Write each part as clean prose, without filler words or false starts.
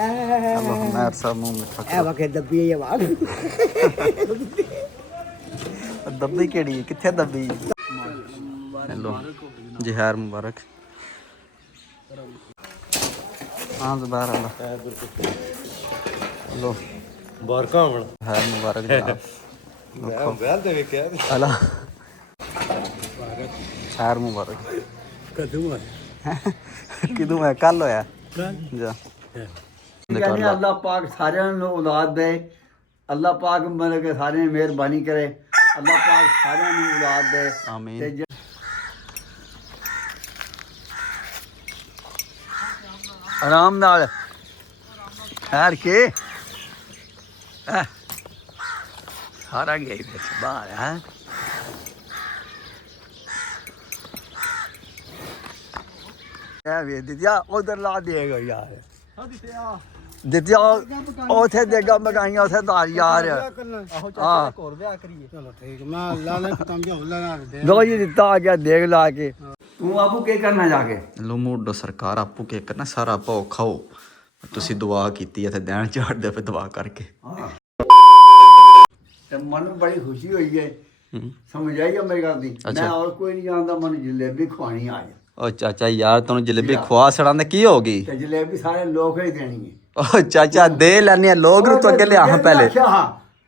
ਅੱਲਾਹ ਮੈਰ ਸਾਹਿਬ ਮੂੰਹ ਮਿੱਠਾ ਕਰੋ। ਵਕੇ ਦੱਬੀ ਇਹ ਵਾਲ ਦੱਬੀ ਕਿਹੜੀ ਕਿੱਥੇ ਦੱਬੀ? ਹੈਲੋ ਜਹਰ ਮੁਬਾਰਕ। ਹਾਂ ਜ਼ਬਾਰ ਅੱਲਾ ਹੈਲੋ ਬਾਰਕਾਂ ਹੋਣ ਹੈ ਮੁਬਾਰਕ ਜਨਾਬ। ਮੈਂ ਵਿਆਹ ਤੇ ਵੇਖਿਆ ਅੱਲਾ ਖੈਰ ਮੁਬਾਰਕ। ਕਦੋਂ ਕਿਦੋਂ ਹੈ? ਕੱਲ ਹੋਇਆ ਜਾ। ਕਹਿੰਦੇ ਅੱਲਾਹ ਪਾਕ ਸਾਰਿਆਂ ਨੂੰ ਔਲਾਦ ਦੇ। ਅੱਲਾਹ ਪਾਕ ਮਤਲਬ ਕਿ ਸਾਰਿਆਂ ਦੀ ਮਿਹਰਬਾਨੀ ਕਰੇ। ਅੱਲਾਹ ਪਾਕ ਸਾਰਿਆਂ ਨੂੰ ਔਲਾਦ ਦੇ। ਆਮੀਨ। ਆਰਾਮ ਨਾਲ ਠਹਿਰ ਕੇ ਸਾਰਾ ਗਿਆ ਵਿੱਚ ਬਾਹਰ ਹੈ। ਇਹ ਵੀ ਦਿੱਤਿਆ ਉਧਰ ਲਾ ਦੇਗਾ ਯਾਰ। ਦਿੱਤਿਆ ਉਥੇ ਦੇਗਾ ਮਗਾਈਆਂ ਉਥੇ ਧਾਰ ਯਾਰ। ਹਾਂ ਚਲੋ ਠੀਕ ਮੈਂ ਲਾਲੇ ਖਤਮ ਜਾ ਹੁਲਾ ਨਾ ਦੇ ਲੋ ਜੀ ਦਿੱਤਾ ਆ ਗਿਆ ਦੇਗ ਲਾ ਕੇ। ਤੂੰ ਆਪੂ ਕੀ ਕਰਨਾ ਜਾ ਕੇ? ਲੋ ਮੋਡੋ ਸਰਕਾਰ ਆਪੂ ਕੀ ਕਰਨਾ ਸਾਰਾ ਪਾਓ ਖਾਓ। ਤੁਸੀਂ ਦੁਆ ਕੀਤੀ ਹੈ ਤੇ ਦੇਣ ਝਾੜਦੇ ਫਿਰ ਦੁਆ ਕਰਕੇ। ਤੇ ਮਨ ਨੂੰ ਬੜੀ ਖੁਸ਼ੀ ਹੋਈ ਹੈ। ਸਮਝ ਆਈ ਮੇਰੀ ਗੱਲ ਦੀ। ਮੈਂ ਹੋਰ ਕੋਈ ਨਹੀਂ ਜਾਣਦਾ ਮੈਨੂੰ ਜਲੇਬੀ ਖਵਾਣੀ ਆ ਜਾ। ਉਹ ਚਾਚਾ ਯਾਰ ਤੈਨੂੰ ਜਲੇਬੀ ਖਵਾ ਛੜਾਂ ਤੇ ਕੀ ਹੋ ਗਈ? ਤੇ ਜਲੇਬੀ ਸਾਰੇ ਲੋਕ ਹੀ ਦੇਣੀ ਹੈ। ਉਹ ਚਾਚਾ ਦੇ ਲੈਣੇ ਲੋਕ ਨੂੰ ਤੂੰ ਅੱਗੇ ਲਿਆ ਪਹਿਲੇ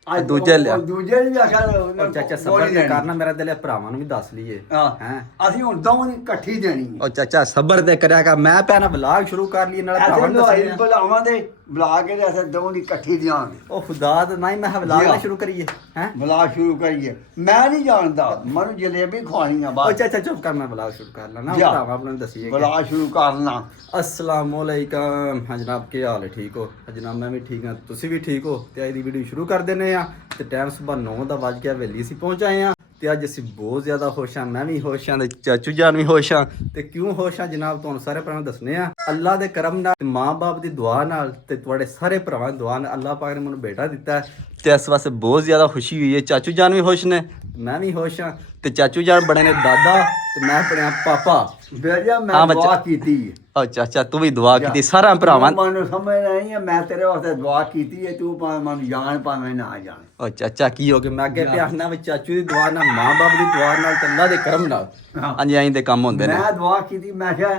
ਅੱਜ ਦੂਜੇ ਲਿਆ। ਦੂਜੇ ਨੇ ਵੀ ਆਖਿਆ ਚਾਚਾ ਸਬਰ ਤੇ ਕਰਨਾ ਮੇਰਾ ਦਿਲ ਭਰਾਵਾਂ ਨੂੰ ਵੀ ਦੱਸ ਲਈਏ ਹੈ। ਅਸੀਂ ਹੁਣ ਦੋਵਾਂ ਦੀ ਇਕੱਠੀ ਦੇਣੀ ਹੈ। ਉਹ ਚਾਚਾ ਸਬਰ ਤੇ ਕਰਿਆ ਕਰ। ਮੈਂ ਪਿਆ ਨਾ ਵਲਾਗ ਸ਼ੁਰੂ ਕਰ ਲਈ ਨਾਲੇ ਭਰਾਵਾਂ ਨੂੰ ਦੱਸਣੀ ਆ। ਬੁਲਾਵਾਂ ਦੇ ਬੁਲਾ ਕੇ ਤੇ ਅਸੀਂ ਦੋਵਾਂ ਦੀ ਇਕੱਠੀ ਦਿਆਂਗੇ। ਉਹ ਖੁਦਾ ਦਾ ਨਹੀਂ ਮੈਂ ਵਲਾਗ ਨਾ ਸ਼ੁਰੂ ਕਰੀਏ ਹੈ। ਵਲਾਗ ਸ਼ੁਰੂ ਕਰੀਏ। ਮੈਂ ਨਹੀਂ ਜਾਣਦਾ ਮੈਨੂੰ ਜਲੇਬੀ ਖਵਾਣੀ ਆ ਉਹ ਬਾਅਦ। ਚਾਚਾ ਚੁੱਪ ਕਰ ਮੈਂ ਵਲਾਗ ਸ਼ੁਰੂ ਕਰ ਲੈਣਾ ਭਰਾਵਾਂ ਨੂੰ ਦੱਸੀਏ। ਵਲਾਗ ਸ਼ੁਰੂ ਕਰਨਾ। अस्सलाम वालेकुम। हाँ जनाब क्या हाल है? ठीक हो जनाब? मैं भी ठीक हाँ तुसी भी ठीक हो? तो अज की वीडियो शुरू कर देने तो टाइम सुबह 9 का बज गया वेली असी पहुँच आए हैं। तो अज असी बहुत ज़्यादा खुश हाँ। मैं भी खुश हाँ चाचू जान भी खुश हाँ। तो क्यों खुश हाँ जनाब तुहानू सारे भरावां दसने अल्लाह के करम नाल माँ बाप की दुआ नाल ते तुहाडे सारे भरावां दी दुआ नाल अल्लाह पाक ने मैनूं बेटा दिता है। तो इस वास्ते बहुत ज़्यादा खुशी हुई है। चाचू जान भी खुश ने मैं भी खुश हाँ। तो चाचू जान बड़े ने दादा तो मैं बनया पापा। बेजा मैं दुआ कीती है। और चाचा तू भी दुआ की सारा भरावां ਮੈਨੂੰ ਸਮਝ ਨਹੀਂ ਹੈ। ਮੈਂ ਤੇਰੇ ਵਾਸਤੇ ਦੁਆ ਕੀਤੀ ਹੈ। ਤੂੰ ਭਾਵੇਂ ਮੈਨੂੰ ਜਾਣ ਭਾਵੇਂ ਨਾ ਜਾਣ। और चाचा की हो गया मैं अगे प्यासना भी चाचू की दुआ नाल मां बाप की दुआ नाल ते अल्लाह दे करम नाल हां जी आई दे काम होंदे ने। मैं दुआ कीती मैं कहा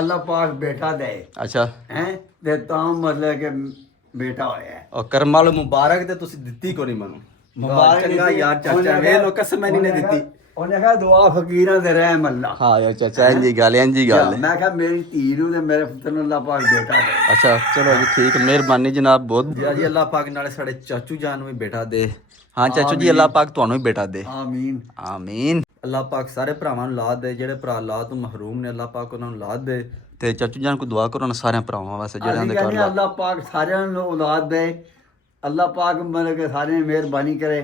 अल्लाह पाक बेटा दे। अच्छा हैं ते तां मतलब कि बेटा होया है। और करम वालो मुबारक ते तुसी दित्ती को नहीं मनु मुबारक चंगा यार चाचा वे लो कसम नहीं ने दित्ती। ਉਹਨੇ ਕਿਹਾ ਦੁਆ ਫਕੀਰਾਂ ਦੇ ਰਹਿਮ ਅੱਲਾ। हाँ यार चाचा इंजी गल है। ਮੈਂ ਕਿਹਾ ਮੇਰੀ ਧੀ ਨੂੰ ਤੇ ਮੇਰੇ ਪੁੱਤਰ ਨੂੰ ਅੱਲਾਹ ਪਾਕ ਬੇਟਾ ਦੇ। अच्छा चलो जी ठीक मेहरबानी जनाब बहुत जी अल्लाह पाक नाले साडे चाचू जान भी बेटा दे। हाँ चाचू जी अल्लाह पाक तुहानू भी बेटा दे। आमीन आमीन। अल्लाह पाक सारे भरावां नूं औलाद दे जेड़े भरा औलाद तो महरूम ने अल्लाह पाक उन्हां नूं औलाद दे। ते चाचू जान को दुआ करो ना सारे भरावां वास्ते जेड़े दे घर अल्लाह पाक सारिਆਂ ਨੂੰ ਔਲਾਦ ਦੇ। ਅੱਲਾਹ ਪਾਕ ਮਤਲਬ ਕਿ ਸਾਰਿਆਂ ਦੀ ਮਿਹਰਬਾਨੀ ਕਰੇ।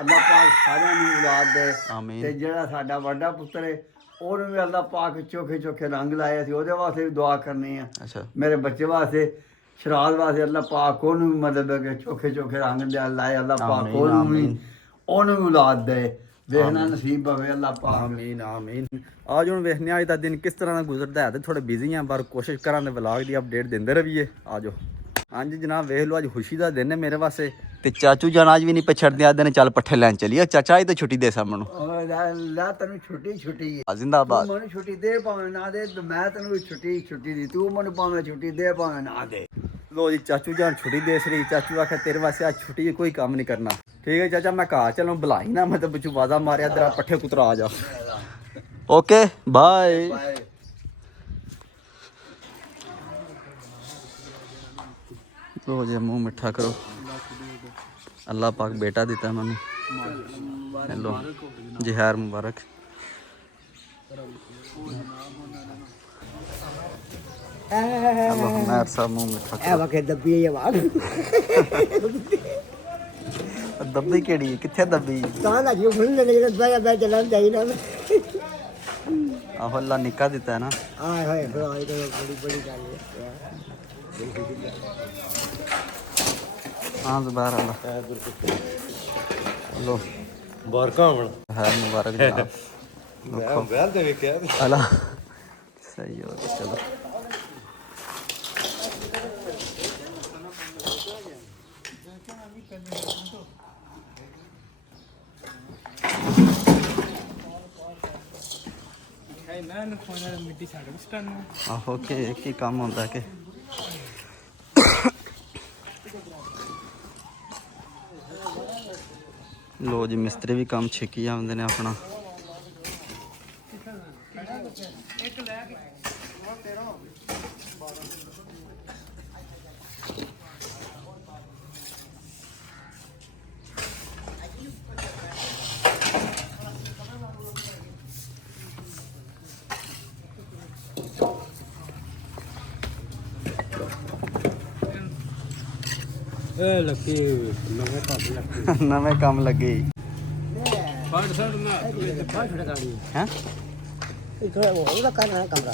ਅੱਲਾਹ ਪਾਕ ਸਾਰਿਆਂ ਨੂੰ ਔਲਾਦ ਦੇ। ਆਮੀਨ। ਤੇ ਜਿਹੜਾ ਸਾਡਾ ਵੱਡਾ ਪੁੱਤਰ ਹੈ ਉਹਨੂੰ ਵੀ ਅੱਲਾਹ ਪਾਕ ਚੋਖੇ ਚੋਖੇ ਰੰਗ ਲਾਏ ਸੀ ਉਹਦੇ ਵਾਸਤੇ ਵੀ ਦੁਆ ਕਰਨੀ ਆ। अच्छा ਮੇਰੇ ਬੱਚੇ ਵਾਸਤੇ ਸ਼ਰਾਦ ਵਾਸਤੇ ਅੱਲਾਹ ਪਾਕ ਉਹਨੂੰ ਵੀ ਮਤਲਬ ਕਿ ਚੋਖੇ ਚੋਖੇ ਰੰਗ ਲਾਏ। ਅੱਲਾਹ ਪਾਕ ਉਹਨੂੰ ਵੀ ਔਲਾਦ ਦੇ। ਵੇਖਣਾ ਨਸੀਬ ਹੋਵੇ ਅੱਲਾਹ ਪਾਕ। ਆਮੀਨ ਆਮੀਨ। ਅੱਜ ਹੁਣ ਵੇਖਨੇ ਅੱਜ ਦਾ ਦਿਨ ਕਿਸ ਤਰ੍ਹਾਂ ਦਾ ਗੁਜ਼ਰਦਾ ਹੈ ਤੇ ਥੋੜੇ ਬਿਜ਼ੀ ਆ ਪਰ ਕੋਸ਼ਿਸ਼ ਕਰਾਂਗੇ ਵਲੌਗ ਦੀ ਅਪਡੇਟ ਦਿੰਦੇ ਰਹੀਏ। ਆਜੋ ਹਾਂਜੀ ਜਨਾਬ ਵੇਖ ਲਓ ਅੱਜ ਖੁਸ਼ੀ ਦਾ ਦਿਨ ਹੈ ਮੇਰੇ ਵਾਸਤੇ ਤੇ ਚਾਚੂ ਜਾਨ ਅੱਜ ਵੀ ਨਹੀਂ ਪਛੜਦੇ ਆਦੇ ਨੇ ਚੱਲ ਪੱਠੇ ਲੈਣ ਚਲੀਏ। ਚਾਚਾ ਇਹ ਤਾਂ ਛੁੱਟੀ ਦੇ ਸਾਨੂੰ ਲਾ ਤੈਨੂੰ ਛੁੱਟੀ ਹੈ। ਜ਼ਿੰਦਾਬਾਦ। ਤੂੰ ਮੈਨੂੰ ਛੁੱਟੀ ਦੇ ਭਾਵੇਂ ਨਾ ਦੇ ਤੇ ਮੈਂ ਤੈਨੂੰ ਛੁੱਟੀ ਦੀ ਤੂੰ ਮੈਨੂੰ ਭਾਵੇਂ ਛੁੱਟੀ ਦੇ ਭਾਵੇਂ ਨਾ ਦੇ। ਲੋ ਜੀ ਚਾਚੂ ਜਾਨ ਛੁੱਟੀ ਦੇ ਸਰੀ ਚਾਚੂ ਆਖਿਆ ਤੇਰੇ ਵਾਸਤੇ ਅੱਜ ਛੁੱਟੀ ਕੋਈ ਕੰਮ ਨਹੀਂ ਕਰਨਾ। ਠੀਕ ਹੈ ਚਾਚਾ ਮੈਂ ਘਰ ਚਲਾਂ ਬੁਲਾਈ ਨਾ ਮੈਂ ਤਾਂ ਪਿੱਛੋਂ ਆਵਾਜ਼ਾਂ ਮਾਰਿਆ ਤੇਰਾ ਪੱਠੇ ਕੁਤਰਾ ਆ ਜਾ। Okay bye. लो जी मुँह मिठा करो। अल्लाह पाक बेटा दिता है मैंने। हेलो जहर मुबारक। अल्लाह मैर साहब मुँह मिठा करो। वके दब्बी ये वाल दब्बी केड़ी किथे दब्बी? ਤਾਂ ਨਾ ਜੀ ਫੁੱਲ ਨੇ ਜਿਹੜਾ ਬੈ ਚੱਲਣ ਚਾਹੀਦਾ। आहो अल्लाह निका दिता है ना। ਆਏ ਹੋਏ ਬੜੀ ਬੜੀ ਗੱਲ ਹੈ। हाँ जुबार अल्लाह लो ਬਾਰਕਾਂ ਹੋਣ है मुबारक जनाब। ਮੈਂ ਵਿਆਹ ਤੇ ਵੇਖਿਆ अल्लाह सही हो गया चलो ਆਹੋ ਕਿ ਕੀ ਕੰਮ ਹੁੰਦਾ ਕਿ ਲੋ ਜੀ ਮਿਸਤਰੀ ਵੀ ਕੰਮ ਛੇਕੀ ਆਉਂਦੇ ਨੇ ਆਪਣਾ। ਇਹ ਲੱਗੀ ਨਵੇਂ ਕੰਮ ਲੱਗੀ ਨਵੇਂ ਕੰਮ ਲੱਗੇ ਫੜ ਛੱਡ ਨਾ ਹੈ ਥੋੜਾ ਉਹਦਾ ਕਰਨਾ ਕਮਰਾ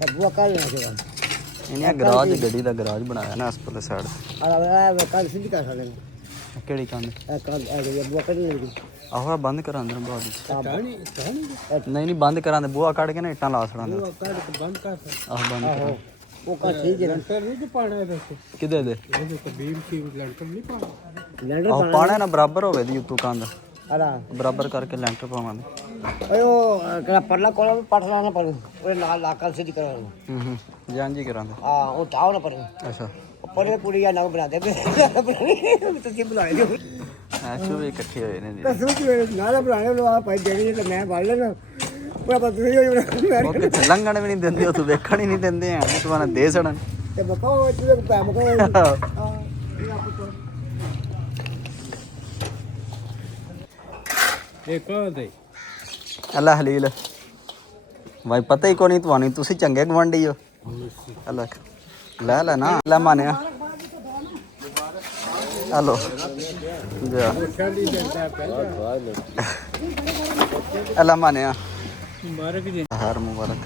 ਤੇ ਬੁਆ ਕਰ ਲੈਣਾ ਸੀਗਾ ਇਹਨੇ ਗਰਾਜ ਗੱਡੀ ਦਾ ਗਰਾਜ ਬਣਾਇਆ ਨਾ ਹਸਪਤਾਲ ਸਾਈਡ ਆ ਕੱਲ ਸਿੱਧੀ ਕਰ ਸਕਦੇ ਨੇ ਕਿਹੜੀ ਕੰਨ ਇਹ ਕੱਲ ਇਹ ਬੁਆ ਕਰ ਲੈਣੀ ਆਹੋ ਬੰਦ ਕਰਾਂ ਅੰਦਰ ਬਾਅਦ ਵਿੱਚ ਟਾਣੀ ਨਹੀਂ ਨਹੀਂ ਬੰਦ ਕਰਾਂ ਦੇ ਬੂਹਾ ਕੱਢ ਕੇ ਨਾ ਇੱਟਾਂ ਲਾ ਛੜਾਂ ਦੇ ਬੰਦ ਕਰ ਆਹ ਬੰਦ ਕਰਾਂ ਉਹ ਕਾ ਠੀਕ ਹੈ ਲੈਂਟਰ ਨਹੀਂ ਪਾਣਾ ਇਹਦੇ ਤੇ ਕਿਦੇ ਦੇ ਇਹਦੇ ਤੇ ਬੀਮ ਕੀ ਲੈਂਟਰ ਨਹੀਂ ਪਾਣਾ ਲੈਂਡਰ ਆਹ ਪਾਣਾ ਨਾ ਬਰਾਬਰ ਹੋਵੇ ਦੀ ਉੱਤੋਂ ਕੰਧ ਆਲਾ ਬਰਾਬਰ ਕਰਕੇ ਲੈਂਟਰ ਪਾਵਾਂਗੇ ਓਏ ਉਹ ਕਿਹੜਾ ਪਰਲਾ ਕੋਲ ਪੱਟ ਲੈਣਾ ਪਰ ਉਹ ਨਾਲ ਲਾ ਕੱਲ ਸਿੱਧੀ ਕਰਾਂਗੇ ਹੂੰ ਜਾਂਜੀ ਕਰਾਂਗੇ ਆ ਉਹ ਚਾਹ ਨਾ ਪਰ ਅੱਛਾ ਉਹ ਪਰੇ ਕੁੜੀ ਆ ਨਾ ਬਣਾ ਦੇ ਤੁਸੀਂ ਬੁਲਾਏ ਦਿਓ ਐਸ਼ੋ ਵੀ ਇਕੱਠੇ ਹੋਏ ਨੇ ਜੀ ਤਾਂ ਸੋਚ ਨਾਲ ਬਣਾਣੇ ਲੋ ਆ ਭਾਈ ਜਿਹੜੀ ਤੇ ਮੈਂ ਵੜ ਲੈਣਾ ਪੂਰਾ ਪਤਾ ਤੁਸੀਂ ਉਹ ਕਿੱਥੇ ਲੰਘਣ ਵੀ ਨਹੀਂ ਦਿੰਦੇ ਉਹ ਤੂੰ ਵੇਖਣ ਹੀ ਨਹੀਂ ਦਿੰਦੇ ਆ ਤੁਹਾਨੂੰ ਦੇ ਸੜਨ ਤੇ ਬਕਾਓ ਤੂੰ ਪੈ ਬਕਾਓ ਇਹ ਕੌਣ ਦੇ ਅੱਲਾ ਹਲੀਲ ਭਾਈ ਪਤਾ ਹੀ ਕੋ ਨਹੀਂ ਤੁਹਾਨੂੰ ਤੁਸੀਂ ਚੰਗੇ ਗਵੰਡੀ ਹੋ ਅੱਲਾ ਲੈ ਲੈ ਨਾ ਲੈ ਮਾਨਿਆ ਹਲੋ ਜਾ ਛਾਲੀ ਦਿੰਦਾ ਪਹਿਲਾਂ ਅੱਲਾ ਮਾਨਿਆ ਮੁਬਾਰਕ ਜੀ ਹਰ ਮੁਬਾਰਕ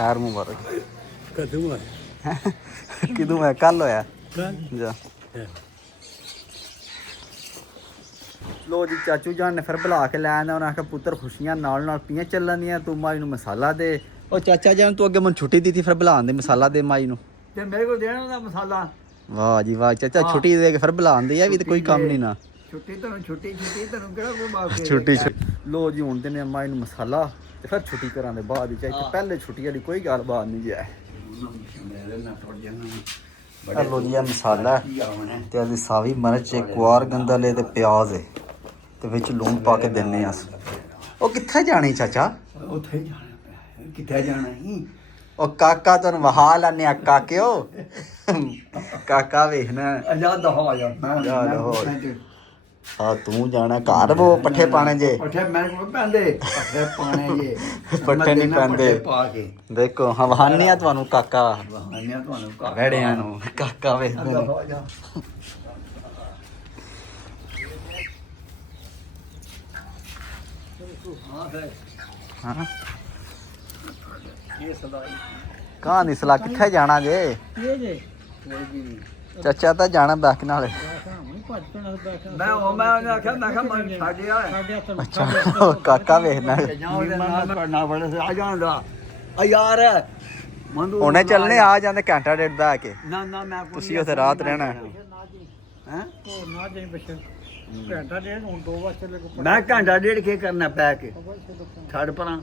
ਹਰ ਮੁਬਾਰਕ ਕਦੋਂ ਆ ਕਿਦੋਂ ਹੈ ਕੱਲ ਹੋਇਆ ਜਾ ਲੋ ਜੀ ਚਾਚੂ ਜਾਨ ਨੇ ਫਿਰ ਬੁਲਾ ਕੇ ਲੈ ਆਂਦਾ ਉਹਨਾਂ ਆਖਿਆ ਪੁੱਤਰ ਖੁਸ਼ੀਆਂ ਨਾਲ ਨਾਲ ਪੀਆਂ ਚੱਲਣ ਦੀਆਂ ਤੂੰ ਮਾਈ ਨੂੰ ਮਸਾਲਾ ਦੇ ਉਹ ਚਾਚਾ ਜਾਨ ਤੂੰ ਅੱਗੇ ਮੈਨੂੰ ਛੁੱਟੀ ਦਿੱਤੀ ਫਿਰ ਬੁਲਾਉਣ ਦੇ ਮਸਾਲਾ ਦੇ ਮਾਈ ਨੂੰ ਤੇ ਮੇਰੇ ਕੋਲ ਦੇਣਾ ਦਾ ਮਸਾਲਾ ਵਾਹ ਜੀ ਵਾਹ ਚਾਚਾ ਛੁੱਟੀ ਦੇ ਕੇ ਫਿਰ ਬੁਲਾਉਣ ਦੇ ਆ ਵੀ ਤੇ ਕੋਈ ਕੰਮ ਨਹੀਂ ਨਾ ਛੁੱਟੀ ਤੈਨੂੰ ਕਿਹੜਾ ਕੋਈ ਮਾਫ ਛੁੱਟੀ ਲੋ ਜੀ ਹੁਣ ਤੇ ਨੇ ਮਾਈ ਨੂੰ ਮਸਾਲਾ ਤੇ ਫਿਰ ਛੁੱਟੀ ਕਰਾਂ ਦੇ ਬਾਅਦ ਵਿੱਚ ਇੱਥੇ ਪਹਿਲੇ ਛੁੱਟੀ ਵਾਲੀ ਕੋਈ ਗੱਲਬਾਤ ਨਹੀਂ ਜੇ ਲੋ ਜੀ ਮਸਾਲਾ ਤੇ ਅਸੀਂ ਸਾਵੀ ਮਿਰਚ ਕੁਆਰ ਗੰਦਲੇ ਤੇ ਪਿਆਜ਼ ਹੈ ਤੇ ਵਿੱਚ ਲੂਣ ਪਾ ਕੇ ਦਿੰਨੇ ਆ ਉਹ ਕਿੱਥੇ ਜਾਣੀ ਚਾਚਾ ਉੱਥੇ ਹੀ ਜਾਣਾ ਪਿਆ ਕਿੱਥੇ ਜਾਣਾ ਹੀ ਉਹ ਕਾਕਾ ਤੈਨੂੰ ਵਹਾ ਲਾਨੇ ਆ ਕਾਕਿਓ ਕਾਕਾ ਵੇਖਣਾ ਆਜ਼ਾਦ ਹੋ ਜਾ ਆਜ਼ਾਦ ਹੋ। ਆ ਤੂੰ ਜਾਣਾ ਘਰ ਉਹ ਪੱਠੇ ਪਾਣੇ ਜੇ ਪੱਠੇ ਮੈਂ ਕੋਲ ਪੈਂਦੇ ਪੱਠੇ ਪਾਣੇ ਜੇ ਪੱਠੇ ਨਹੀਂ ਪੈਂਦੇ ਪਾ ਕੇ ਦੇਖੋ ਹਵਾਨੀ ਆ ਤੁਹਾਨੂੰ ਕਾਕਾ ਬਹਾਨਿਆ ਤੁਹਾਨੂੰ ਘਰ ਵੜਿਆਂ ਨੂੰ ਕਾਕਾ ਵੇਖਦੇ ਨੇ ਹੋ ਜਾ ਹਾਂ ਇਹ ਸਦਾ ਕਾਂ ਦੀ ਸਲਾਹ ਕਿੱਥੇ ਜਾਣਾ ਜੇ ਇਹ ਜੇ ਚਾਚਾ ਤਾਂ ਜਾਣਾ ਬੈਕ ਨਾਲ ਮੈਂ ਉਹਨੇ ਆਖਿਆ ਮੈਂ ਕਿਹਾ ਮੈਂ ਸਾਡੇ ਆ ਅੱਛਾ ਉਹ ਕਾਕਾ ਵੇਖਣਾ ਜਾਂ ਉਹਦੇ ਨਾਲ ਪੜਨਾ ਬੜੇ ਆ ਜਾਂਦਾ ਆ ਯਾਰ ਮੰਦੂ ਉਹਨੇ ਚੱਲਨੇ ਆ ਜਾਂਦੇ ਘੰਟਾ ਡੇਢ ਦਾ ਆ ਕੇ ਨਾ ਨਾ ਮੈਂ ਤੁਸੀਂ ਉੱਥੇ ਰਾਤ ਰਹਿਣਾ ਹੈ ਉਹ ਨਾ ਜਾਈ ਬੱਚੇ ਘੰਟਾ ਡੇਢ ਹੁਣ 2 ਵਜੇ ਚੱਲੇ ਮੈਂ ਘੰਟਾ ਡੇਢ ਕੇ ਕਰਨਾ ਪੈ ਕੇ ਛੱਡ ਪਰਾਂ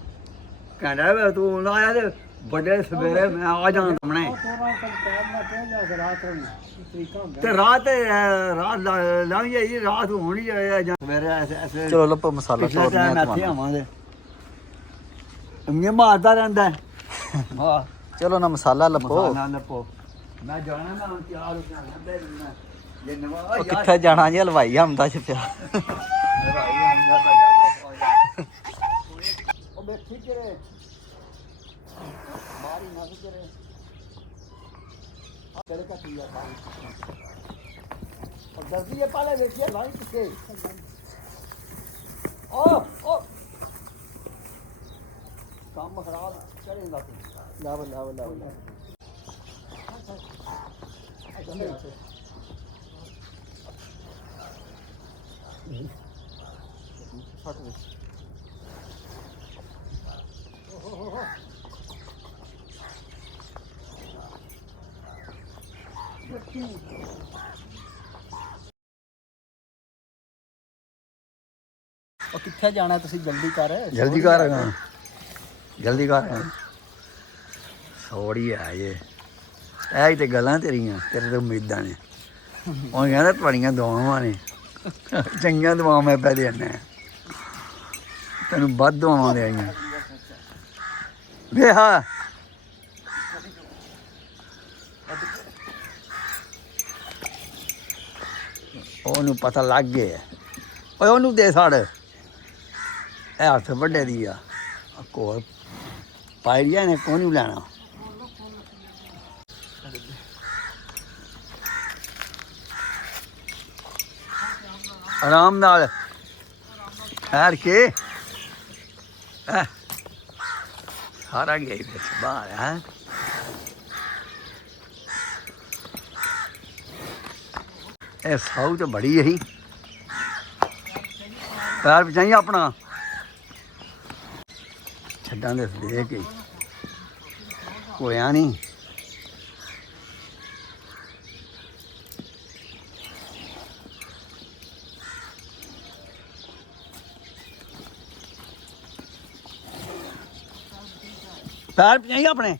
ਘੰਟਾ ਵੇ ਤੂੰ ਨਾ ਆਇਆ ਤੇ ਵੱਡੇ ਸਵੇਰੇ ਮੈਂ ਆ ਜਾਣਾ ਸਾਹਮਣੇ ਤੇ ਰਾਤ ਲੰਘ ਜਾਈ ਰਾਤ ਹੋਣੀ ਜਾਏ ਜਾਂ ਸਵੇਰੇ ਐਸੇ ਚਲੋ ਲੱਪੋ ਮਸਾਲਾ ਪਿਛਲੇ ਤੋੜਨੇ ਟਾਈਮ ਆ ਇੱਥੇ ਤੁਹਾਨੂੰ ਆਵਾਂਗੇ ਮੈਂ ਮਾਰਦਾ ਰਹਿੰਦਾ ਹੈ। ਹਾਂ ਚਲੋ ਨਾ ਮਸਾਲਾ ਲੱਪੋ ਮਸਾਲਾ ਲੱਪੋ ਮੈਂ ਜਾਣਾ ਨਾ ਹੁਣ ਤਿਆਰ ਹੋ ਜਾਣਾ ਤੇ ਜੇ ਨਵਾਂ ਉਹ ਕਿੱਥੇ ਜਾਣਾ ਜੀ ਹਲਵਾਈ ਹਮਦਾ ਚ ਪਿਆ ਉਹ ਬੈਠੀ ਕਰੇ ਮਾਰੀ ਨਾ ਕਰੇ ਆ ਕਰੇ ਕਾ ਕੀ ਆ और जल्दी ये पाले देखिए भाई किसके ओ काम खराब करेगा तू लाव ਕਿੱਥੇ ਜਾਣਾ ਤੁਸੀਂ ਜਲਦੀ ਕਰ ਜਲਦੀ ਕਰ ਜਲਦੀ ਕਰ ਸੌੜੀ ਆ ਇਹ ਹੀ ਤੇ ਗੱਲਾਂ ਤੇਰੀਆਂ ਤੇਰੇ ਤੋਂ ਉਮੀਦਾਂ ਨੇ ਉਹ ਕਹਿੰਦਾ ਤੁਹਾਡੀਆਂ ਦੁਆਵਾਂ ਨੇ ਚੰਗੀਆਂ ਦੁਆਵਾਂ ਮੈਂ ਪੈ ਦੇਣਾ ਤੈਨੂੰ ਵੱਧ ਦੁਆਵਾਂ ਦੇ ਆਈਆਂ ਵੇ ਹਾਂ ਉਹਨੂੰ ਪਤਾ ਲੱਗ ਗਿਆ ਓਏ ਉਹਨੂੰ ਦੇ ਛੱਡ ਇਹ ਹੱਥ ਵੱਡੇ ਦੀ ਆ ਕੋਲ ਪਾਇਰੀਆਂ ਨੇ ਕੋਈ ਨਹੀਂ ਲੈਣਾ ਆਰਾਮ ਨਾਲ ਠਹਿਰ ਕੇ ਸਾਰਾ ਗਿਆ ਵਿੱਚ ਬਾਹਰ ਹੈ ਇਹ ਸਾਊ ਤੇ ਬੜੀ ਇਹੀ ਪੈਰ ਬਚਾਈ ਆਪਣਾ ਛੱਡਾਂ ਦੇ ਦੇ ਕੇ ਕੋਇਆ ਨਹੀਂ पैर नहीं अपने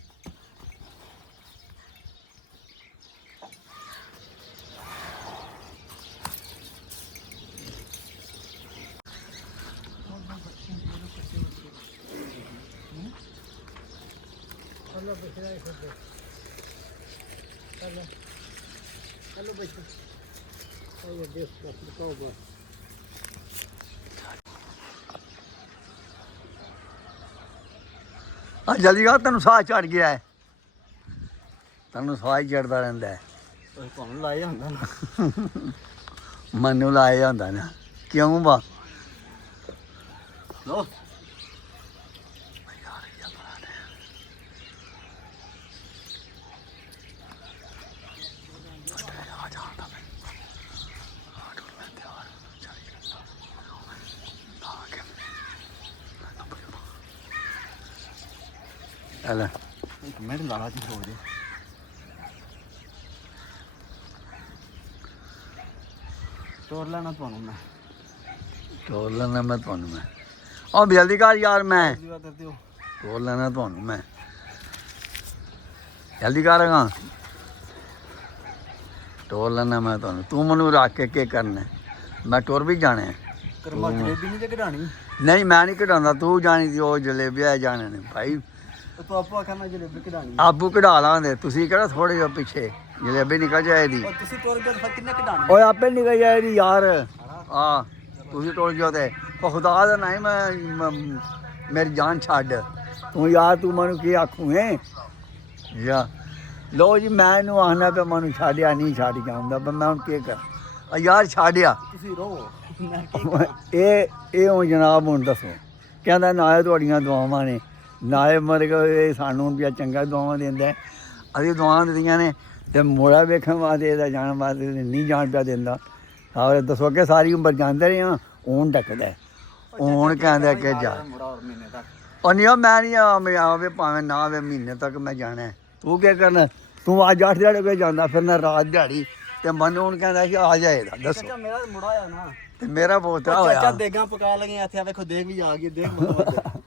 जल्दी आ तेन साह चढ़ गया है तेन साह ही चढ़ता रहता है ਲਾਇਆ ਹੁੰਦਾ मनु लाया होंदा ना क्यों बा ਲੋ अला ਇੱਕ ਮਿੰਟ ਲਾਲਾ ਜੀ ਹੋ ਜੇ ਤੋੜ ਲੈਣਾ ਤੁਹਾਨੂੰ ਮੈਂ तोड़ लेना मैं थानू मैं और जल्दी कर यार मैं ਜੀਵਾ ਕਰਦੇ ਹੋ तोड़ लेना थानू मैं जल्दी करेगा तोड़ लेना मैं थानू तू मैनू रख के करना मैं टुर भी जाने ਕਰਮਾ ਜਲੇਬੀ ਨਹੀਂ ਤੇ ਕਢਾਣੀ नहीं मैं नहीं कढ़ांदा तू जानी थी वो जलेबी है जाने ने भाई ਤੂੰ ਆਪੋ ਆਖਾਂ ਮੈਂ ਜਲੇਬੀ ਕਢਾਣੀ आबू कढ़ा लांदे तुसी केड़ा थोड़े जो पीछे जलेबी निकल जाएगी ਉਹ ਤੁਸੀਂ ਟੁਰ ਗਏ ਫਿਰ ਕਿੰਨੇ ਕਢਾਣੀ ओए आपे निकल जाएगी यार हाँ तुसी टुर गए ते ओ खुदा दा नहीं मैं मेरी जान छाड़ तू यार तू मैनू की आखू है या लो जी मैं इनू आखना पे मैनू छाड़िया नहीं छाड़ के आउंदा पर मैं हुण के कर यार छाड़िया ਤੁਸੀਂ ਰਹੋ ਮੈਂ ਇਹ ਹੁਣ ਜਨਾਬ ਹੁਣ ਦੱਸੋ ਕਹਿੰਦਾ ਨਾਲੇ ਤੁਹਾਡੀਆਂ ਦੁਆਵਾਂ ਨੇ ਨਾਲੇ ਮਤਲਬ ਇਹ ਸਾਨੂੰ ਵੀ ਚੰਗਾ ਦੁਆਵਾਂ ਦਿੰਦਾ ਹੈ। ਅਸੀਂ ਦੁਆਵਾਂ ਦਿੱਤੀਆਂ ਨੇ ਤੇ ਮੋੜਾ ਵੇਖਣ ਵਾਸਤੇ ਇਹਦਾ ਜਾਣ ਵਾਸਤੇ ਨਹੀਂ ਜਾਣ ਪਿਆ ਦਿੰਦਾ ਔਰ ਦੱਸੋ ਕਿ ਸਾਰੀ ਉਮਰ ਜਾਂਦੇ ਰਹੇ ਹਾਂ ਹੁਣ ਡੱਕਦਾ ਹੁਣ ਕਹਿੰਦਾ ਕਿ ਜਾ ਮੁੜਾ ਹੋਰ ਮਹੀਨੇ ਤੱਕ ਉਹ ਨਹੀਂ ਮੈਂ ਨਹੀਂ ਆਵੇ ਭਾਵੇਂ ਨਾ ਆਵੇ ਮਹੀਨੇ ਤੱਕ ਮੈਂ ਜਾਣਾ ਹੈ। ਤੂੰ ਕੀ ਕਰਨਾ ਤੂੰ ਅੱਜ 8 ਦਿਹਾੜੇ ਕੋਈ ਜਾਂਦਾ ਫਿਰ ਨਾ ਰਾਤ ਦਿਹਾੜੀ ਤੇ ਮੈਨੂੰ ਹੁਣ ਕਹਿੰਦਾ ਕਿ ਆ ਜਾਏਗਾ ਦੱਸੋ ਚਾਚਾ ਮੇਰਾ ਮੁੜਾ ਆ ਨਾ ਤੇ ਮੇਰਾ ਪੋਤਾ ਚਾਚਾ ਹੋਇਆ ਦੇਗਾਂ ਪਕਾ ਲਗੇ ਇੱਥੇ ਆ ਵੇਖੋ ਦੇਗ ਵੀ ਆ ਗਈ ਦੇਗ ਮਤਲਬ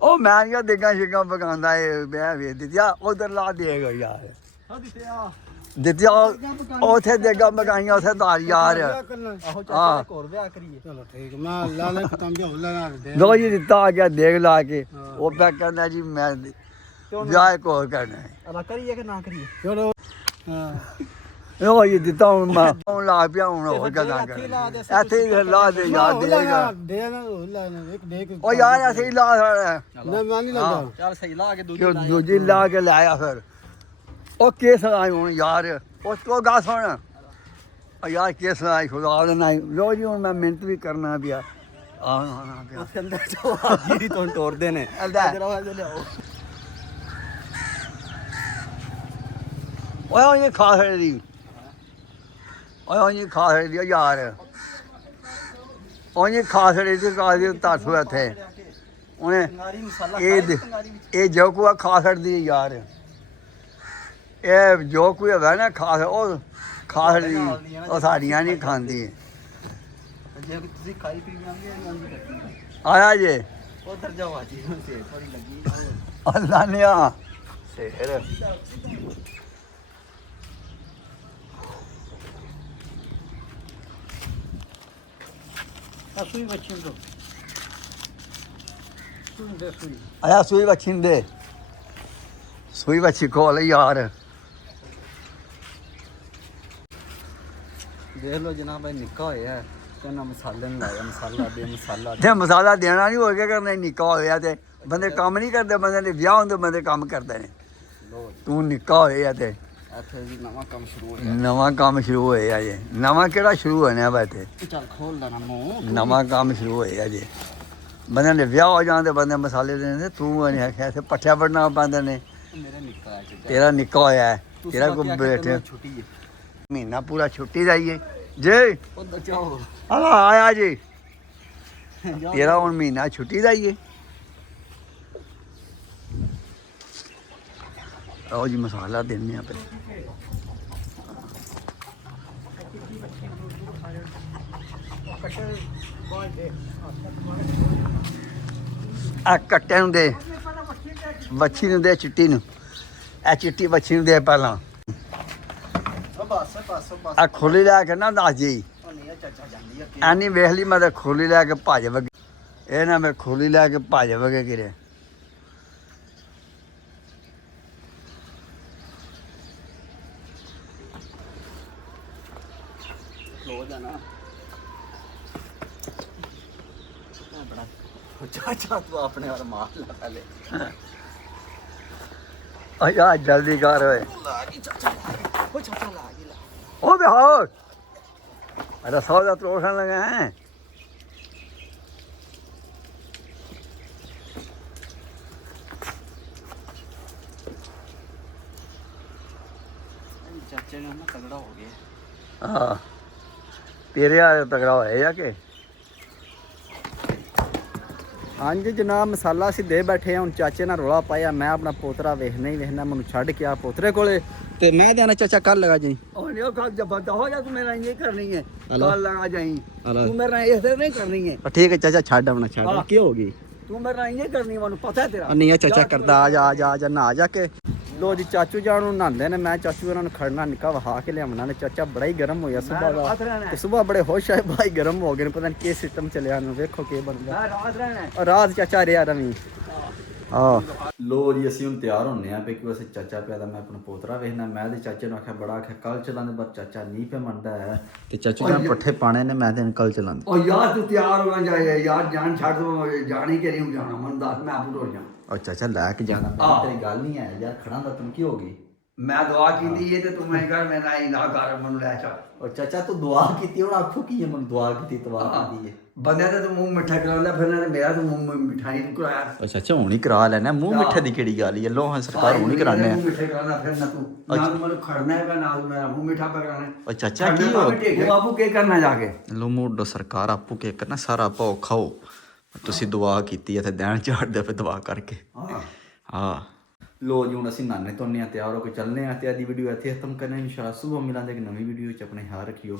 ਉਹ ਮੈਂ ਨਹੀਂ ਦੇਗਾ ਸ਼ਿਕਾਂ ਪਕਾਉਂਦਾ ਇਹ ਵਿਆਹ ਵੇ ਦਿੱਤਿਆ ਉਧਰ ਲਾ ਦੇਗਾ ਯਾਰ ਹਾਂ ਦਿੱਤਿਆ ਦਿੱਤਿਆ ਉਥੇ ਦੇਗਾ ਮਕਾਈਆਂ ਉਥੇ ਧਾਰ ਯਾਰ ਆਹੋ ਚਾਚਾ ਇੱਕ ਹੋਰ ਵਿਆਹ ਕਰੀਏ ਚਲੋ ਠੀਕ ਮੈਂ ਲਾ ਲੈ ਖਤਮ ਜਾ ਹੁਲਾ ਨਾ ਦੇ ਦੋ ਜੀ ਦਿੱਤਾ ਆ ਗਿਆ ਦੇਗ ਲਾ ਕੇ ਉਹ ਪਿਆ ਕਹਿੰਦਾ ਜੀ ਮੈਂ ਵਿਆਹ ਇੱਕ ਹੋਰ ਕਰਨਾ ਹੈ ਅਲਾ ਕਰੀਏ ਕਿ ਨਾ ਕਰੀਏ ਚਲੋ ਹਾਂ ਉਹ ਜੀ ਦਿੱਤਾ ਹੁਣ ਮੈਂ ਹੁਣ ਲਾ ਪਿਆ ਹੁਣ ਹੋਰ ਗੱਲਾਂ ਕਰ ਇੱਥੇ ਹੀ ਲਾ ਦੇ ਯਾਰ ਦੇਗਾ ਦੇ ਨਾ ਹੁਲਾ ਨਾ ਇੱਕ ਦੇਖ ਉਹ ਯਾਰ ਅਸੀਂ ਲਾ ਨਾ ਮੈਂ ਨਹੀਂ ਲਾਉਂਦਾ ਚੱਲ ਸਹੀ ਲਾ ਕੇ ਦੂਜੀ ਕਿ ਦੂਜੀ ਲਾ ਕੇ ਲਾਇਆ ਫਿਰ ਉਹ ਕਿਸ ਆਈ ਹੁਣ ਯਾਰ ਉਸ ਤੋਂ ਗਾ ਸੁਣ ਉਹ ਯਾਰ ਕਿਸ ਆਈ ਖੁਦਾ ਦਾ ਨਹੀਂ ਲੋ ਜੀ ਹੁਣ ਮੈਂ ਮਿਹਨਤ ਵੀ ਕਰਨਾ ਪਿਆ ਆਹ ਪਿਆ ਉੱਥੇ ਅੰਦਰ ਜੋ ਹਾਜੀ ਤੋਂ ਟੋਰਦੇ ਨੇ ਅੱਲਾ ਜਰਾ ਲਿਆਓ ਓਏ ਉਹ ਇਹ ਖਾ ਦੀ ਓਏ ਉਹ ਇਹ ਖਾ ਦੀ ਯਾਰ ਉਹ ਇਹ ਖਾ ਦੀ ਕਾ ਦੀ ਤਾਸੂ ਇੱਥੇ ਉਹਨੇ ਨਾਰੀ ਮਸਾਲਾ ਇਹ ਜੋ ਕੋਈ ਖਾ ਸਕਦੀ ਯਾਰ ਇਹ ਜੋ ਕੋਈ ਹੈਗਾ ਨਾ ਖਾ ਉਹ ਖਾ ਸਕਦੀ ਉਹ ਸਾਡੀਆਂ ਨਹੀਂ ਖਾਂਦੀ ਜੇ ਤੁਸੀਂ ਖਾਈ ਪੀ ਜਾਂਦੇ ਆਇਆ ਜੇ ਉਧਰ ਜਾਓ ਜੀ ਹੁਣ ਤੇ ਥੋੜੀ ਲੱਗੀ ਅੱਲਾ ਨੇ ਆ ਸਿਰ ਅਸੂਈ ਬੱਚਿਆਂ ਤੋਂ ਤੂੰ ਦੱਸੂਈ ਆਇਆ ਸੂਈ ਬੱਚੀ ਨੂੰ ਦੇ ਸੂਈ ਬੱਚੀ ਕੋਲ ਯਾਰ ਦੇਖ ਲਓ ਜਨਾਬ ਇਹ ਨਿੱਕਾ ਹੋਇਆ ਕਹਿੰਦਾ ਮਸਾਲੇ ਨੂੰ ਲਾਇਆ ਮਸਾਲਾ ਦੇ ਮਸਾਲਾ ਦੇ। ਤੇ ਮਸਾਲਾ ਦੇਣਾ ਨਹੀਂ ਹੋ ਗਿਆ ਕਰਨਾ ਨਿੱਕਾ ਹੋਇਆ ਤੇ ਬੰਦੇ ਕੰਮ ਨਹੀਂ ਕਰਦੇ ਬੰਦੇ ਦੇ ਵਿਆਹ ਹੁੰਦੇ ਬੰਦੇ ਕੰਮ ਕਰਦੇ ਨੇ ਲੋ ਤੂੰ ਨਿੱਕਾ ਹੋਇਆ ਤੇ ਇੱਥੇ ਜੀ ਨਵਾਂ ਕੰਮ ਸ਼ੁਰੂ ਹੋ ਗਿਆ ਨਵਾਂ ਕੰਮ ਸ਼ੁਰੂ ਹੋਇਆ ਜੇ ਨਵਾਂ ਕਿਹੜਾ ਸ਼ੁਰੂ ਹੋਣਾ ਵਾ ਇੱਥੇ ਚੱਲ ਖੋਲ ਲੈਣਾ ਮੂੰਹ ਨਵਾਂ ਕੰਮ ਸ਼ੁਰੂ ਹੋਇਆ ਜੇ ਬੰਦੇ ਦੇ ਵਿਆਹ ਹੋ ਜਾਂਦੇ ਬੰਦੇ ਮਸਾਲੇ ਦੇਣੇ ਤੂੰ ਨਹੀਂ ਆਖਿਆ ਇੱਥੇ ਪੱਠਿਆ ਵੜਨਾ ਪਾਉਂਦੇ ਨੇ ਮੇਰੇ ਨਿੱਕਾ ਹੈ ਜੀ ਤੇਰਾ ਨਿੱਕਾ ਹੋਇਆ ਹੈ, ਤੇਰਾ ਕੋਈ ਬੈਠੇ ਛੁੱਟੀ ਹੈ ਮਹੀਨਾ ਪੂਰਾ ਛੁੱਟੀ ਦਾ ਹੀ ਹੈ ਜੇ ਉਧਰ ਜਾਓ ਹਲਾ ਆਇਆ ਜੀ ਤੇਰਾ ਹੁਣ ਮਹੀਨਾ ਛੁੱਟੀ ਦਾ ਹੀ ਹੈ ਆਓ ਜੀ ਮਸਾਲਾ ਦਿੰਨੇ ਆ ਪੇ ਆ ਕੱਟੇ ਨੂੰ ਦੇ ਬੱਚੀ ਨੂੰ ਦੇ ਚਿੱਟੀ ਨੂੰ ਇਹ ਚਿੱਟੀ ਬੱਚੀ ਨੂੰ ਦੇ ਪਹਿਲਾਂ ਬਸ ਬਸ ਬਸ ਆ ਖੋਲੀ ਲੈ ਕੇ ਨਾ ਦੱਸ ਜੀ ਉਹ ਨਹੀਂ ਇਹ ਚਾਚਾ ਜਾਂਦੀ ਹੈ ਐਨੀ ਵੇਖ ਲਈ ਮੈਂ ਤਾਂ ਖੋਲੀ ਲੈ ਕੇ ਭੱਜ ਵਗੇ ਇਹ ਨਾ ਮੈਂ ਖੋਲੀ ਲੈ ਕੇ ਭੱਜ ਵਗੇ ਕਿਰੇ ਹੋ ਜਾਣਾ ਬੜਾ ਚਾਚਾ ਤੂੰ ਆਪਣੇ ਵਾਲ ਮਾਰ ਲਾ ਪਹਿਲੇ ਆ ਜਲਦੀ ਕਰ ਓਏ ਲਾ ਗਈ ਚਾਚਾ ਉਹ ਚਾਚਾ ਲਾ ਗਈ ਲਾ ਉਹ ਦੇ ਹੋਰ ਅਰੇ ਸੌਦਾ ਤੋੜਨ ਲਗਾ ਹੈ ਚਾਚੇ ਨੇ ਨਾ ਤਗੜਾ ਹੋ ਗਿਆ ਹਾਂ ਤੇਰੇ ਆ ਤਗੜਾ ਹੋਇਆ ਜਾਂ ਕਿ ਹਾਂਜੀ ਜਨਾਬ ਮਸਾਲਾ ਅਸੀਂ ਦੇ ਬੈਠੇ ਹਾਂ ਹੁਣ ਚਾਚੇ ਨਾਲ ਰੌਲਾ ਪਾਇਆ ਮੈਂ ਆਪਣਾ ਪੋਤਰਾ ਵੇਖਣਾ ਹੀ ਵੇਖਣਾ ਮੈਨੂੰ ਛੱਡ ਕੇ ਆ ਪੋਤਰੇ ਕੋਲੇ ਤੇ ਮੈਂ ਦੇਣਾ ਚਾਚਾ ਕੱਲ ਲਗਾ ਜੀ ਉਹ ਨਹੀਂ ਉਹ ਕੱਲ ਜਬਰਦਸਤ ਹੋ ਜਾ ਤੂੰ ਮੇਰਾ ਇਹ ਕਰਨੀ ਹੈ ਹਲੋ। ਕੱਲ ਲਗਾ ਜਾਈ ਹਲੋ। ਤੂੰ ਮੇਰਾ ਇਹ ਨਹੀਂ ਕਰਨੀ ਹੈ ਠੀਕ ਹੈ ਚਾਚਾ ਛੱਡ ਆਪਣਾ ਛੱਡ ਹਾਂ। ਕੀ ਹੋ ਗਈ ਤੂੰ ਮੇਰਾ ਇਹ ਕਰਨੀ ਮੈਨੂੰ ਪਤਾ ਹੈ ਤੇਰਾ ਨਹੀਂ ਇਹ ਚਾਚਾ ਕਰਦਾ ਆ ਜਾ ਆ ਜਾ ਆ ਜਾ ਨਾ ਜਾ ਕੇ ਲੋ ਜੀ ਚਾਚੂ ਜਾਨ ਨੂੰ ਨਹਾਉਂਦੇ ਨੇ ਮੈਂ ਚਾਚੂ ਉਹਨਾਂ ਨੂੰ ਖੜਨਾ ਨਿੱਕਾ ਵਹਾ ਕੇ ਲਿਆਉਣਾ ਨੇ ਚਾਚਾ ਬੜਾ ਹੀ ਗਰਮ ਹੋਇਆ ਸੁਬਾਹ ਦਾ ਤੇ ਸੁਬਾਹ ਬੜੇ ਹੋਸ਼ ਆਏ ਭਾਈ ਗਰਮ ਹੋ ਗਏ ਨੇ ਪਤਾ ਨਹੀਂ ਕੀ ਸਿਸਟਮ ਚੱਲਿਆ ਨੂੰ ਵੇਖੋ ਕੀ ਬਣਦਾ ਮੈਂ ਰਾਤ ਰਹਿਣਾ ਰਾਤ ਚਾਚਾ ਰਿਆ ਰਵੀ ਲੋ ਜੀ ਅਸੀਂ ਹੁਣ ਤਿਆਰ ਹੁੰਨੇ ਆ ਕਿ ਅਸੀਂ ਚਾਚਾ ਪਿਆ ਦਾ ਮੈਂ ਆਪਣਾ ਪੋਤਰਾ ਵੇਖਣਾ ਮੈਂ ਤੇ ਚਾਚੇ ਨੂੰ ਆਖਿਆ ਬੜਾ ਆਖਿਆ ਕੱਲ ਚਲਾਂਦੇ ਪਰ ਚਾਚਾ ਨਹੀਂ ਪੇ ਮੰਨਦਾ ਹੈ ਤੇ ਚਾਚੂ ਜਾਨ ਪੱਠੇ ਪਾਣੇ ਨੇ ਮੈਂ ਤੇ ਕੱਲ ਚਲਾਂਦੇ ਉਹ ਯਾਰ ਤੂੰ ਤਿਆਰ ਹੋਣਾ ਜਾਏ ਯਾਰ ਜਾਨ ਛੱਡ ਦੋ ਜਾਣੀ ਕਿ ਨਹੀਂ ਜਾਣਾ ਮਨ ਦੱਸ ਮੈਂ ਆਪੂ ਰੋ ਜਾ ਉਹ ਚਾਚਾ ਲੈ ਕੇ ਜਾਣਾ ਮੈਂ ਤੇਰੀ ਗੱਲ ਨਹੀਂ ਹੈ ਯਾਰ ਖੜਾ ਦਾ ਤੂੰ ਕੀ ਹੋ ਗਈ ਮੈਂ ਦੁਆ ਕੀਤੀ ਇਹ ਤੇ ਤੂੰ ਮੈਂ ਕਰ ਮੈਂ ਨਹੀਂ ਨਾ ਕਰ ਮੈਨੂੰ ਲੈ ਚਾ ਉਹ ਚਾਚਾ ਤੂੰ ਦੁਆ ਕੀਤੀ ਹੁਣ ਆਖੋ ਕੀ ਹੈ ਮੈਨੂੰ ਦੁਆ ਕੀਤੀ ਤਵਾ ਕੀਤੀ ਹੈ ਬੰਦੇ ਤੇ ਤੂੰ ਮੂੰਹ ਮਿੱਠਾ ਕਰਾਉਂਦਾ ਫਿਰ ਨਾ ਮੇਰਾ ਤੂੰ ਮੂੰਹ ਮਿਠਾਈ ਨੂੰ ਕਰਾਇਆ ਉਹ ਚਾਚਾ ਹੁਣ ਹੀ ਕਰਾ ਲੈਣਾ ਮੂੰਹ ਮਿੱਠੇ ਦੀ ਕਿਹੜੀ ਗੱਲ ਹੈ ਲੋਹਾਂ ਸਰਕਾਰ ਹੁਣ ਹੀ ਕਰਾਣੇ ਆ ਮੂੰਹ ਮਿੱਠੇ ਕਰਾਉਣਾ ਫਿਰ ਨਾ ਤੂੰ ਨਾ ਤੂੰ ਮੈਨੂੰ ਖੜਨਾ ਹੈਗਾ ਨਾ ਤੂੰ ਮੇਰਾ ਮੂੰਹ ਮਿੱਠਾ ਪਕੜਾਣਾ ਉਹ ਚਾਚਾ ਕੀ ਹੋ ਤੂੰ ਬਾਬੂ ਕੀ ਕਰਨਾ ਜਾ ਕੇ ਲੋ ਮੋੜੋ ਸਰਕਾਰ ਆਪੂ ਕੇ ਕਰਨਾ ਸਾਰਾ ਪਾਓ ਖਾਓ ਤੁਸੀਂ ਦੁਆ ਕੀਤੀ ਹੈ ਤੇ ਦੇਣ ਝਾੜਦੇ ਫਿਰ ਦੁਆ ਕਰਕੇ ਹਾਂ ਹਾਂ ਲੋ ਜੀ ਹੁਣ ਅਸੀਂ ਨਾਨੇ ਤੋਨੇ ਆ ਤਿਆਰ ਹੋ ਕੇ ਚੱਲਨੇ ਆ ਤੇ ਆਦੀ ਵੀਡੀਓ ਇੱਥੇ ਖਤਮ ਕਰਨੇ ਇਨਸ਼ਾਅੱਲਾ ਸੁਬਹ ਮਿਲਾਂਗੇ ਇੱਕ ਨਵੀਂ ਵੀਡੀਓ ਚ ਆਪਣੇ ਖਿਆਲ ਰੱਖਿਓ